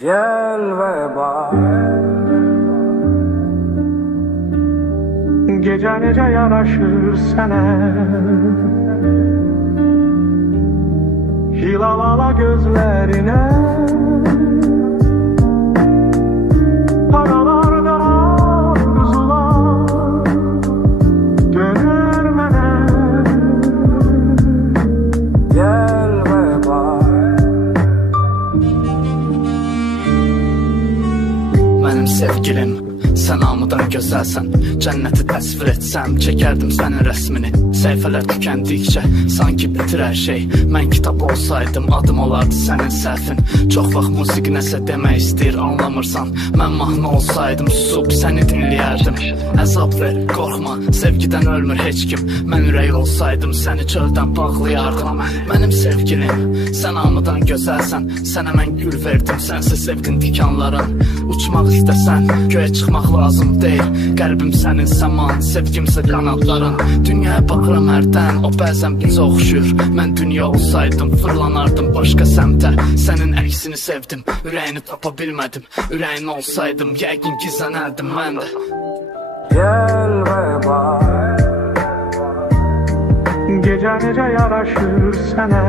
Gel ve bak. Gece nece yaraşır sənə, hilal ala gözlərinə, aralarda arzular dönür mənə. Gel ve bak. Mənim sevgilim, sən hamıdan gözəlsən. Cənnəti təsvir etsəm, çəkərdim sənin rəsmini. Səhifələr tükəndikcə, sanki bitir hər şey. Mən kitab olsaydım, adım olardı sənin səhvin. Çox vaxt musiqi nəsə demək istəyir, anlamırsan. Mən mahnı olsaydım, susub səni dinləyərdim. Əzab ver, qorxma, sevgidən ölmür heç kim. Mən ürək olsaydım, səni çöldən bağlayardım. Mənim sevgilim, sən hamıdan gözəlsən. Sənə mən gül verdim, sənsə sevdin tikanların. Uçmaq istəsən, göyə çıxmaq lazım deyil. Qəlbim sənin səman, sevgimsə qanadların. Dünyaya baxıram hərdən, o bəzən bizə oxşur. Mən dünya olsaydım, fırlanardım başqa səmtə. Sənin əksini sevdim, ürəyini tapa bilmədim. Ürəyin olsaydım, yəqin gizlənərdim mən də. Gel ve bak. Gece nece yaraşır sənə,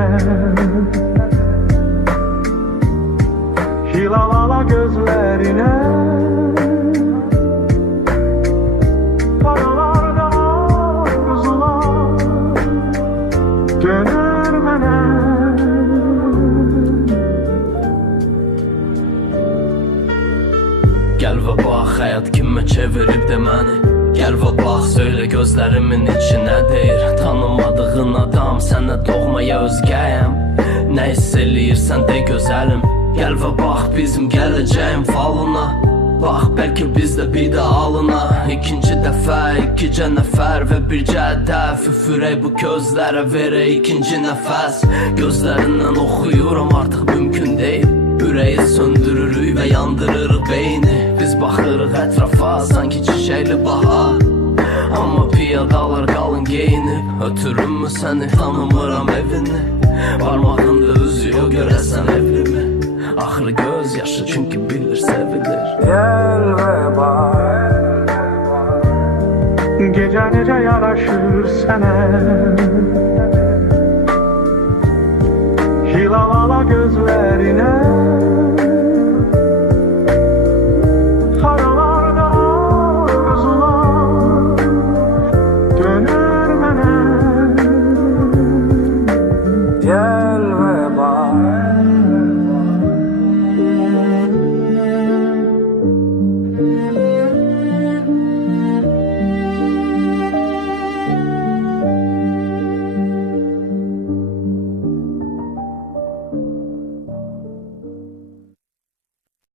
hilal ala gözlərinə, aralarda arzular dönür mənə. Gel ve bak, hayat kime çevirip de məni. Gel ve bak, söyle gözlerimin içine deyir. Tanımadığın adam, sənə doğmaya özgəyəm. Nə hiss eləyirsən de gözəlim. Gel ve bak, bizim gələcəyim falına. Bax, bəlkə biz də bir də alına. İkinci dəfə, ikicə nəfər və bircə hədəf. Üfürək bu gözlərə, verək ikinci nəfəs. Gözlərindən oxuyuram, artıq mümkün deyil. Ürəyi söndürürük və yandırırıq beyni. Biz baxırıq ətrafa, sanki çiçəkli bahar. Amma piyadalar qalın geyinib. Ötürümmü səni, tanımıram evini. Barmağında üzüyor, görəsən evlimi. Axırı göz yaşı, çünki bilir sevilir. Gel ve bak. Gece nece yaraşır sənə, hilal ala gözlərinə,